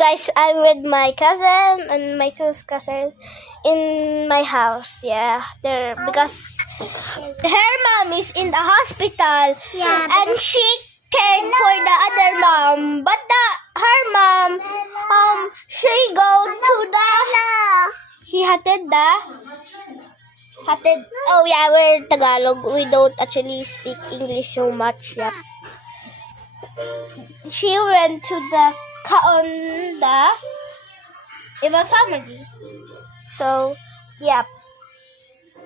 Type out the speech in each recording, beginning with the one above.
guys, I'm with my cousin and my two cousins in my house. Yeah, they're because her mom is in the hospital. Yeah, and she cared for the other mom, but her mom she go to the hatid. Oh yeah, we're Tagalog. We don't actually speak English so much. Yep. She went to the Kaonda Iba family. So, yep.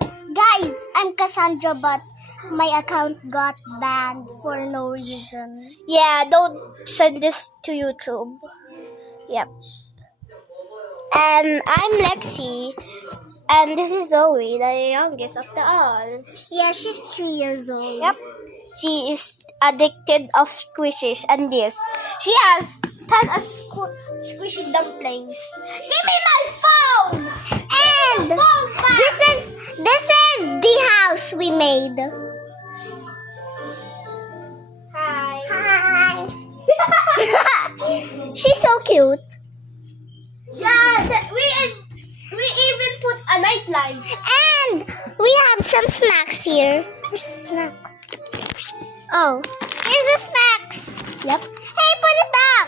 Guys, I'm Cassandra, but my account got banned for no reason. Yeah, don't send this to YouTube. Yep. And I'm Lexi. And this is Zoe, the youngest of the all. Yeah, she's 3 years old. Yep. She is addicted of squishes and this. She has tons of squishy dumplings. Give me my phone! And this is the house we made. Hi. Hi. She's so cute. Yeah, we even put a night light. And we have some snacks here. Where's the snack? Oh, here's the snacks. Yep. Hey, put it back.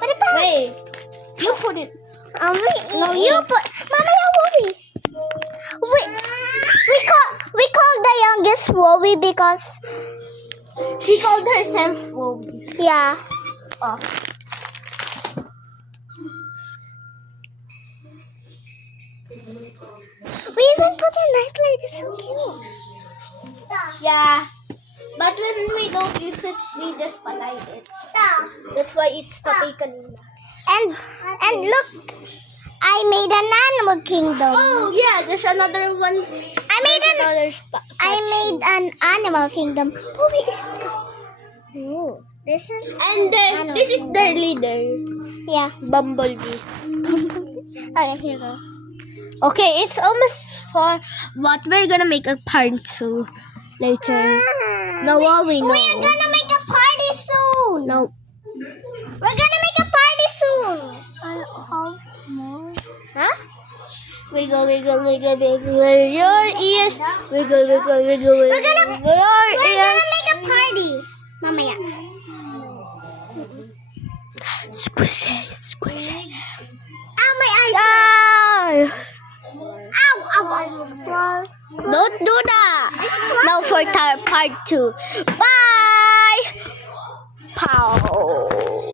Put it back. Wait, you put it. Wait. No, you put. Mama, Wowie. We call the youngest Wowie because She called herself Wowie. yeah. Oh. We even put a night light. It's so cute. Yeah. But when we don't use it, we just patay it. That's why it's patay kanina. And look, I made an animal kingdom. Oh yeah, there's another one. I made an animal kingdom. Oh, wait, is it gone? Oh, this is And this is their leader, yeah. Bumblebee. Okay, here we go. Okay, it's almost far, but we're gonna make a part 2 later. No, Wowie, no. We're gonna make a party soon. No. We're gonna make a party soon. Huh? Wiggle, wiggle, wiggle, wiggle your ears. Wiggle, wiggle, wiggle, wiggle We're gonna your ears. make a party. Mamaya. Squishy, squishy. Ow, my eyes. Ah! Ow, ow, ow. Don't do that. Now for part 2. Bye. Pow.